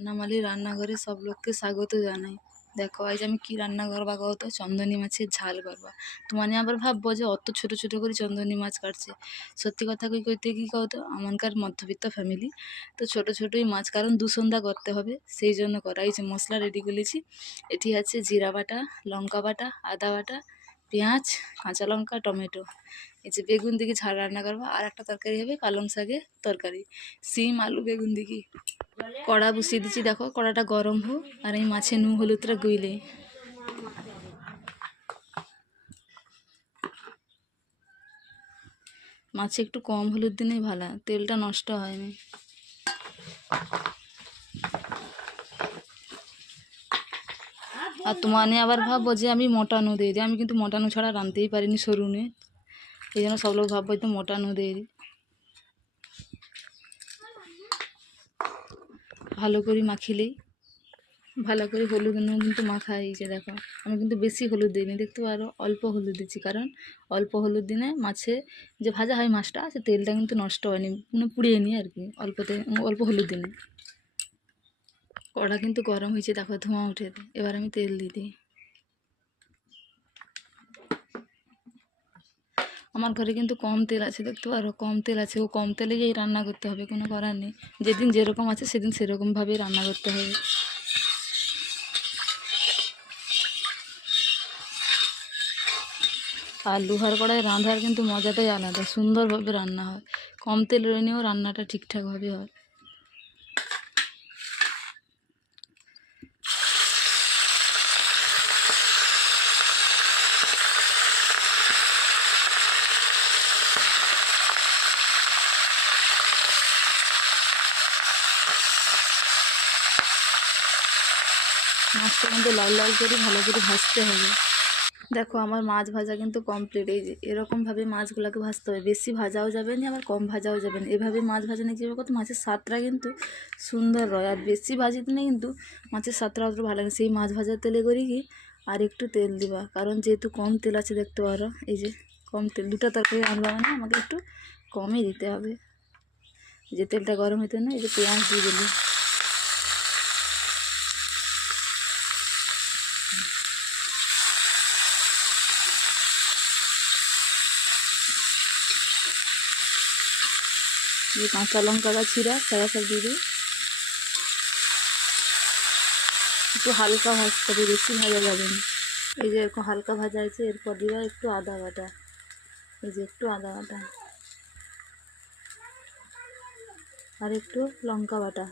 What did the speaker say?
সোনামালির রান্নাঘরে সব লোককে স্বাগত জানাই। দেখো আজ আমি কি রান্না করবা কতো, চন্দনী মাছের ঝাল করবা। তোমার আবার ভাববো যে অত ছোট ছোট করে চন্দনী মাছ কাটছে। সত্যি কথা কই কইতে কি কতো, আমানকার মধ্যবিত্ত ফ্যামিলি, তো ছোট ছোটই মাছ, কারণ দুসন্ধ্যা করতে হবে সেই জন্য করা। এই যে মশলা রেডি করেছি, এটি আছে জিরা বাটা, লঙ্কা বাটা, আদা বাটা, পেঁয়াজ, কাঁচা লঙ্কা, টমেটো। এই যে বেগুন দিকে ঝাল রান্না করবো, আর একটা তরকারি হবে পালং শাকের তরকারি, সিম আলু বেগুন দিকে। কড়া বসিয়ে দিচ্ছি, দেখো কড়াটা গরম হোক আর এই মাছে নুন হলুদটা গুইলে। মাছে একটু কম হলুদ দিলেই ভালো, তেলটা নষ্ট হয়নি। আর তোমার আবার ভাববো যে আমি মোটা নুন দিয়ে দিই, আমি কিন্তু মোটা নুন ছাড়া রাঁধতেই পারিনি সরু নুয়ে, এই জন্য সব লোক ভাববো তো মোটা নুন দিয়ে দিই। ভালো করে মাখিলেই, ভালো করে হলুদ নুন কিন্তু মাখা হয়েছে। দেখো আমি কিন্তু বেশি হলুদ দিইনি, দেখতে পারো অল্প হলুদ দিচ্ছি, কারণ অল্প হলুদ দিনে মাছে যে ভাজা হয় মাছটা, সে তেলটা কিন্তু নষ্ট হয়নি, মানে পুড়িয়ে নিই আর কি, অল্প হলুদ দিনে। কড়া কিন্তু গরম হয়েছে, দেখো ধোঁয়া উঠে, এবার আমি তেল দিয়ে দিই। আমার ঘরে কিন্তু কম তেল আছে, দেখতে পারো কম তেল আছে, ও কম তেলেই রান্না করতে হবে, কোনো করার নেই। যেদিন যেরকম আছে সেদিন সেরকমভাবেই রান্না করতে হবে। আর লোহার কড়াই রান্নার কিন্তু মজাটাই আলাদা, সুন্দরভাবে রান্না হয়। কম তেল নিয়েও রান্নাটা ঠিকঠাকভাবে হয়। মাছটা কিন্তু লাল লাল করে ভালো করে ভাজতে হবে। দেখো আমার মাছ ভাজা কিন্তু কমপ্লিট। এই যে এরকমভাবে মাছগুলোকে ভাজতে হবে, বেশি ভাজাও যাবে না আবার কম ভাজাও যাবে না। এভাবে মাছ ভাজানো কী করতো, মাছের স্বাদটা কিন্তু সুন্দর হয়। আর বেশি ভাজি দিলে কিন্তু মাছের স্বাদটা অত ভালো লাগে। সেই মাছ ভাজার তেলে করি কি আর একটু তেল দিবা, কারণ যেহেতু কম তেল আছে, দেখতে পারো এই যে কম তেল, দুটো তরকারি রান্না মানে আমাকে একটু কমই দিতে হবে। যে তেলটা গরম হইতে না, এই যে পেঁয়াজ দিয়ে দিলি, যে কাঁচা লঙ্কাটা ছিঁড়া সেটা সব দিয়ে দিই। একটু হালকা ভাজতে হবে, বেশি ভাজা যাবে না। এই যে এরকম হালকা ভাজা হয়েছে, এরপর দিবা একটু আদা বাটা, এই যে একটু আদা বাটা, আর একটু লঙ্কা বাটা,